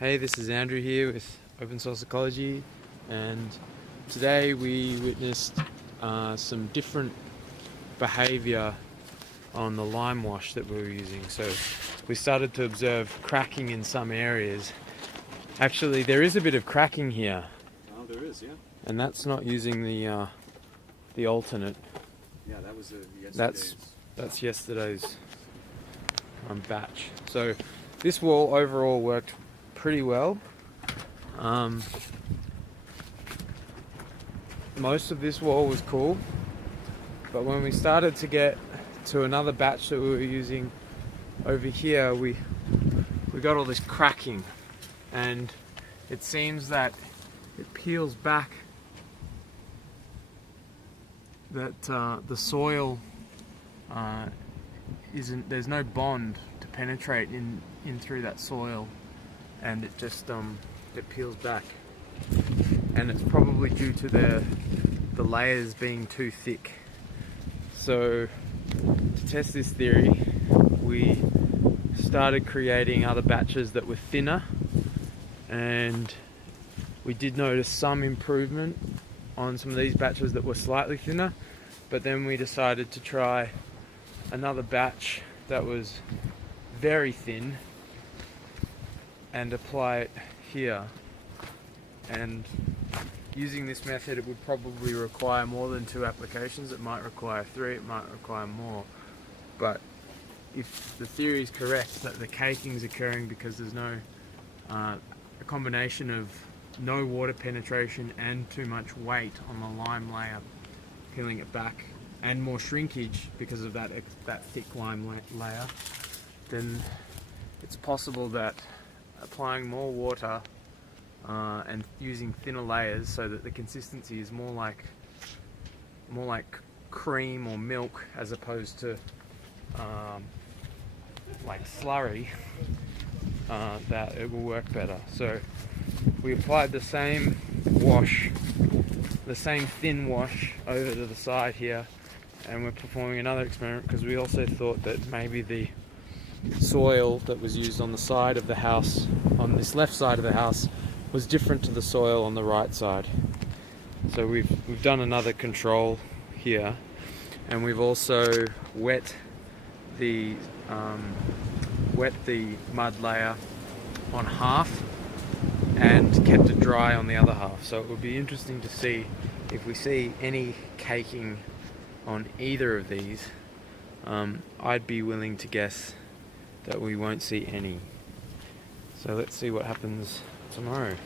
Hey, this is Andrew here with Open Source Ecology, and today we witnessed some different behavior on the lime wash that we were using. So we started to observe cracking in some areas. Actually, there is a bit of cracking here. Oh, there is, yeah. And that's not using the alternate. Yeah, that was yesterday's. That's yesterday's batch. So this wall overall worked pretty well. Most of this wall was cool, but when we started to get to another batch that we were using over here, we got all this cracking, and it seems that it peels back, that the soil there's no bond to penetrate in through that soil, and it just it peels back, and it's probably due to the layers being too thick. So to test this theory, we started creating other batches that were thinner, and we did notice some improvement on some of these batches that were slightly thinner, but then we decided to try another batch that was very thin and apply it here. And using this method, it would probably require more than 2 applications. It might require 3, it might require more. But if the theory is correct that the caking is occurring because there's no a combination of no water penetration and too much weight on the lime layer peeling it back, and more shrinkage because of that thick lime layer, then it's possible that applying more water and using thinner layers so that the consistency is more like cream or milk as opposed to like slurry, that it will work better. So we applied the same wash, the same thin wash over to the side here, and we're performing another experiment because we also thought that maybe the soil that was used on the side of the house, on this left side of the house, was different to the soil on the right side. So we've done another control here, and we've also wet the mud layer on half and kept it dry on the other half. So it would be interesting to see if we see any caking on either of these. I'd be willing to guess that we won't see any. So let's see what happens tomorrow.